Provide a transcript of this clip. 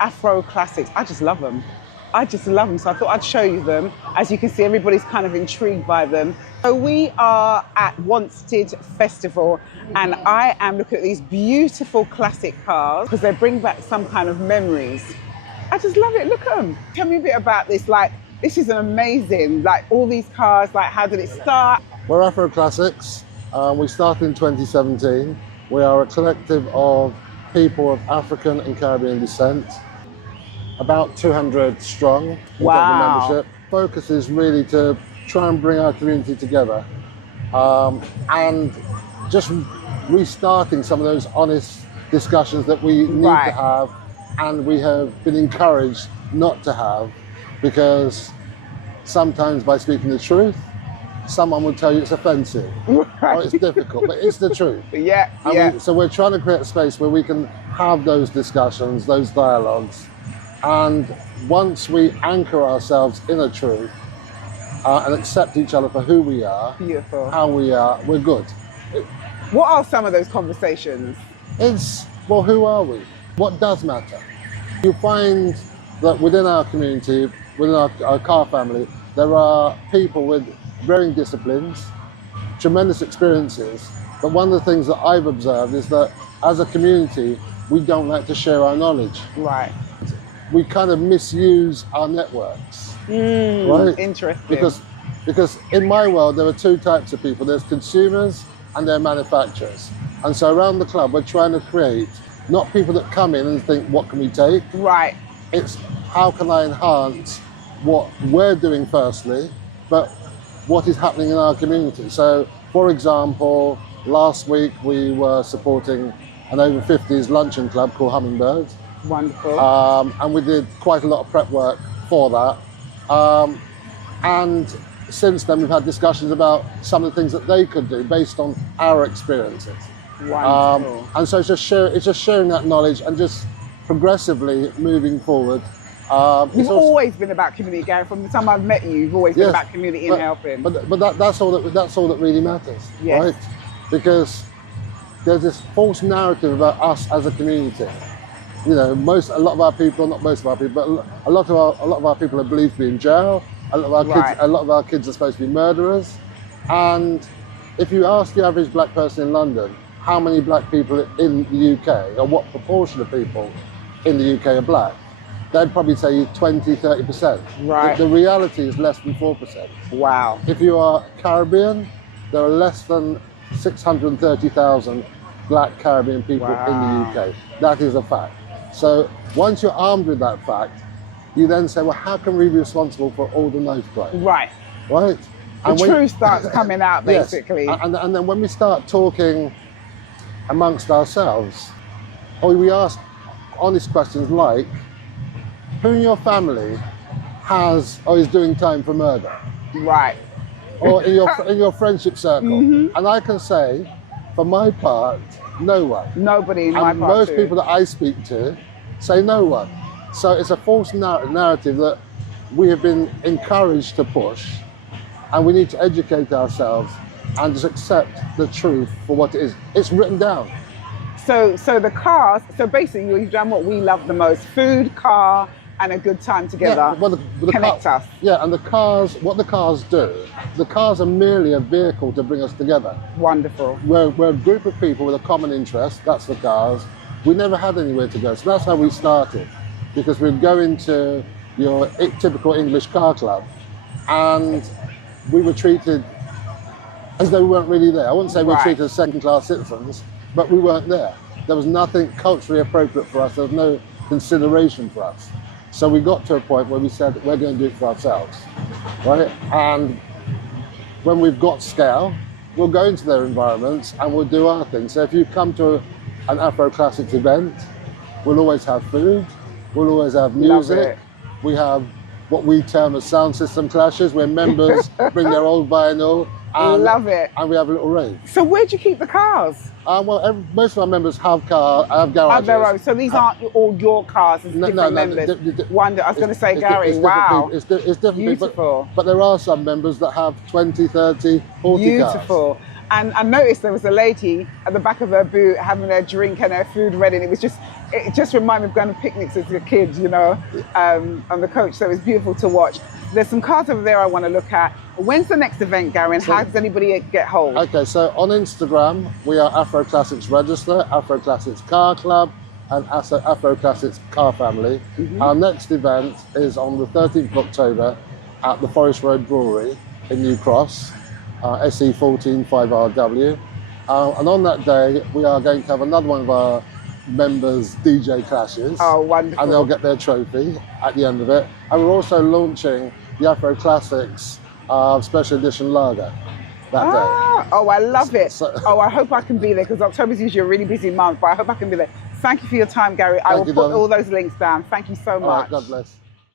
Afro classics. I just love them. I just love them. So I thought I'd show you them. As you can see, everybody's kind of intrigued by them. So we are at Wanstead Festival and I am looking at these beautiful classic cars because they bring back some kind of memories. I just love it. Look at them. Tell me a bit about this. Like, this is an amazing, like all these cars, like how did it start? We're Afro Classics. We started in 2017. We are a collective of people of African and Caribbean descent. About 200 strong in terms of membership. Focus is really to try and bring our community together and just restarting some of those honest discussions that we need to have and we have been encouraged not to have, because sometimes by speaking the truth, someone will tell you it's offensive or it's difficult, but it's the truth. So we're trying to create a space where we can have those discussions, those dialogues, and once we anchor ourselves in a truth and accept each other for who we are, how we are, we're good. What are some of those conversations? It's, well, who are we? What does matter? You find that within our community, within our car family, there are people with varying disciplines, tremendous experiences, but one of the things that I've observed is that as a community, we don't like to share our knowledge. Right. We kind of misuse our networks. Right? Interesting. Because in my world, there are two types of people. There's consumers and there are manufacturers. And so around the club, we're trying to create not people that come in and think, what can we take? Right. It's how can I enhance what we're doing firstly, but what is happening in our community. So, for example, last week we were supporting an over 50s luncheon club called Hummingbird. Wonderful. And we did quite a lot of prep work for that. And since then we've had discussions about some of the things that they could do based on our experiences. Wonderful. And so it's just sharing that knowledge and just progressively moving forward. You've always been about community, Gary. From the time I've met you, you've always been about community and helping. But that's all that really matters, right? Because there's this false narrative about us as a community. You know, a lot of our people, not most of our people, but a lot of our people are believed to be in jail. A lot of our kids are supposed to be murderers. And if you ask the average black person in London, how many black people in the UK, or what proportion of people in the UK are black, they'd probably say 20, 30%. Right. The reality is less than 4%. Wow. If you are Caribbean, there are less than 630,000 black Caribbean people in the UK. That is a fact. So once you're armed with that fact, you then say, well, how can we be responsible for all the knife crime? Right. Right? The truth starts coming out, basically. Yes. And then when we start talking amongst ourselves, or we ask honest questions like, who in your family has or is doing time for murder? Right. Or in your friendship circle? And I can say, for my part, no one. Nobody in my part. And most people that I speak to say no one. So it's a false narrative that we have been encouraged to push, and we need to educate ourselves and just accept the truth for what it is. It's written down. So the cars, so basically you've done what we love the most: food, car, and a good time together. Connect us. Yeah, and the cars, what the cars do, the cars are merely a vehicle to bring us together. Wonderful. We're a group of people with a common interest, that's the cars. We never had anywhere to go, so that's how we started. Because we'd go into your typical English car club and we were treated as though we weren't really there. I wouldn't say we were treated as second-class citizens, but we weren't there. There was nothing culturally appropriate for us. There was no consideration for us. So we got to a point where we said, we're going to do it for ourselves, right? And when we've got scale, we'll go into their environments and we'll do our thing. So if you come to an Afro Classics event, we'll always have food, we'll always have music. We have what we term as sound system clashes, where members bring their old vinyl. And, love it. And we have a little rave. So where do you keep the cars? Well, most of our members have garages. Their own. So these aren't all your cars, it's different members. I was going to say, Gary, wow. It's different. Beautiful. But there are some members that have 20, 30, 40 Beautiful. cars. And I noticed there was a lady at the back of her boot having her drink and her food ready, and it was just it just reminded me of going to picnics as a kid, you know, on the coach. So it's beautiful to watch. There's some cars over there I want to look at. When's the next event, Gary, and how does anybody get hold? Okay, so on Instagram, we are Afro Classics Register, Afro Classics Car Club, and Afro Classics Car Family. Our next event is on the 13th of October at the Forest Road Brewery in New Cross, SE14 5RW. And on that day, we are going to have another one of our members' DJ clashes. Oh, wonderful. And they'll get their trophy at the end of it. And we're also launching the Afro Classics Special Edition Lager that day. Oh, I love it. So, I hope I can be there because October's usually a really busy month, but I hope I can be there. Thank you for your time, Gary. I will put all those links down. Thank you so much. All right, God bless.